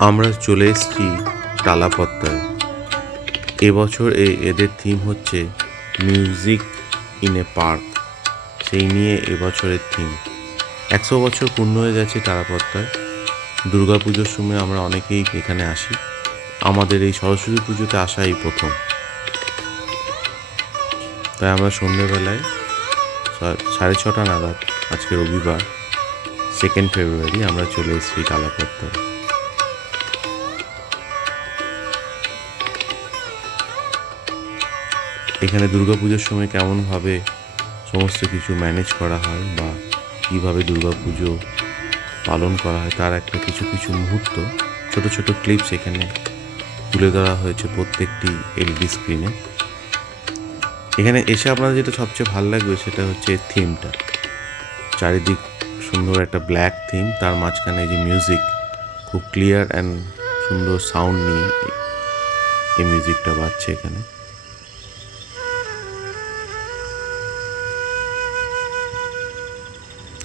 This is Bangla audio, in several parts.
আমরা চলে এসেছি টালাপত্তায় এবছর এ- এদের থিম হচ্ছে মিউজিক ইন এ পার্ক সেই নিয়ে এবছরের থিম একশো বছর পূর্ণ হয়ে গেছে দুর্গা পুজোর সময় আমরা অনেকেই এখানে আসি। আমাদের এই সরস্বতী পুজোতে আসা এই প্রথম। তাই আমরা সন্ধ্যেবেলায় সাড়ে ছটা নাগাদ, আজকে রবিবার সেকেন্ড ফেব্রুয়ারি আমরা চলে এসেছি টালাপত্তায় এখানে দুর্গাপুজোর সময় কেমনভাবে সমস্ত কিছু ম্যানেজ করা হয় বা কীভাবে দুর্গাপুজো পালন করা হয়, তার একটা কিছু কিছু মুহূর্ত, ছোট ছোট ক্লিপস এখানে তুলে ধরা হয়েছে প্রত্যেকটি এলইডি স্ক্রিনে এখানে এসে আপনাদের যেটা সবচেয়ে ভালো লাগবে সেটা হচ্ছে থিমটা চারিদিক সুন্দর একটা ব্ল্যাক থিম তার মাঝখানে যে মিউজিক খুব ক্লিয়ার অ্যান্ড সুন্দর সাউন্ড নিয়ে এই মিউজিকটা বাজছে এখানে।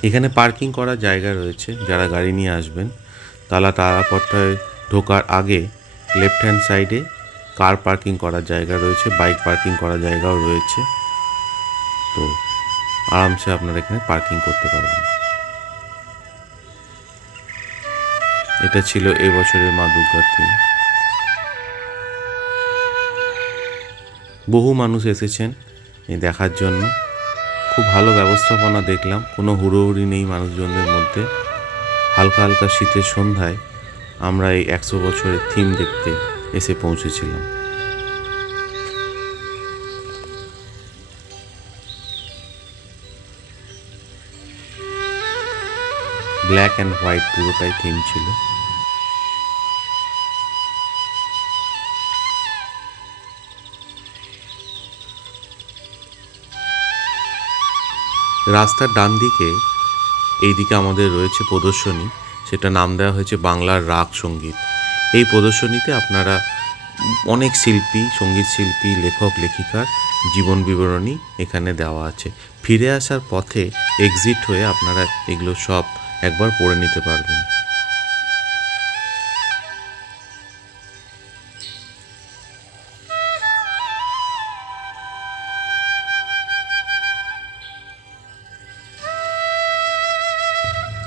এখানে পার্কিং করার জায়গা রয়েছে, যারা গাড়ি নিয়ে আসবেন। তালা তারাপত্তায় ঢোকার আগে লেফট হ্যান্ড সাইডে কার পার্কিং করার জায়গা রয়েছে, বাইক পার্কিং করার জায়গাও রয়েছে। তো আরামসে আপনারা এখানে পার্কিং করতে পারবেন। এটা ছিল এবছরের মা দুর্গার থিম বহু মানুষ এসেছেন দেখার জন্য। খুব ভালো ব্যবস্থাপনা দেখলাম। কোনো হুড়োহুড়ি নেই মানুষজনদের মধ্যে। হালকা হালকা শীতের সন্ধ্যায় আমরা এই একশো বছরের থিম দেখতে এসে পৌঁছেছিলাম। ব্ল্যাক অ্যান্ড হোয়াইট পুরোটাই থিম ছিল। রাস্তার ডান দিকে এইদিকে আমাদের রয়েছে প্রদর্শনী। সেটা নাম দেওয়া হয়েছে বাংলার রাগ সংগীত। এই প্রদর্শনীতে আপনারা অনেক শিল্পী, সংগীত শিল্পী, লেখক, লেখিকার জীবন বিবরণী এখানে দেওয়া আছে। ফিরে আসার পথে এক্সিট হয়ে আপনারা এগুলো সব একবার পড়ে নিতে পারবেন।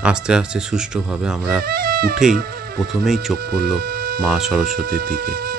আস্তে আস্তে সুষ্ঠুভাবে আমরা উঠেই প্রথমেই চোখ পড়ল মা সরস্বতীর দিকে।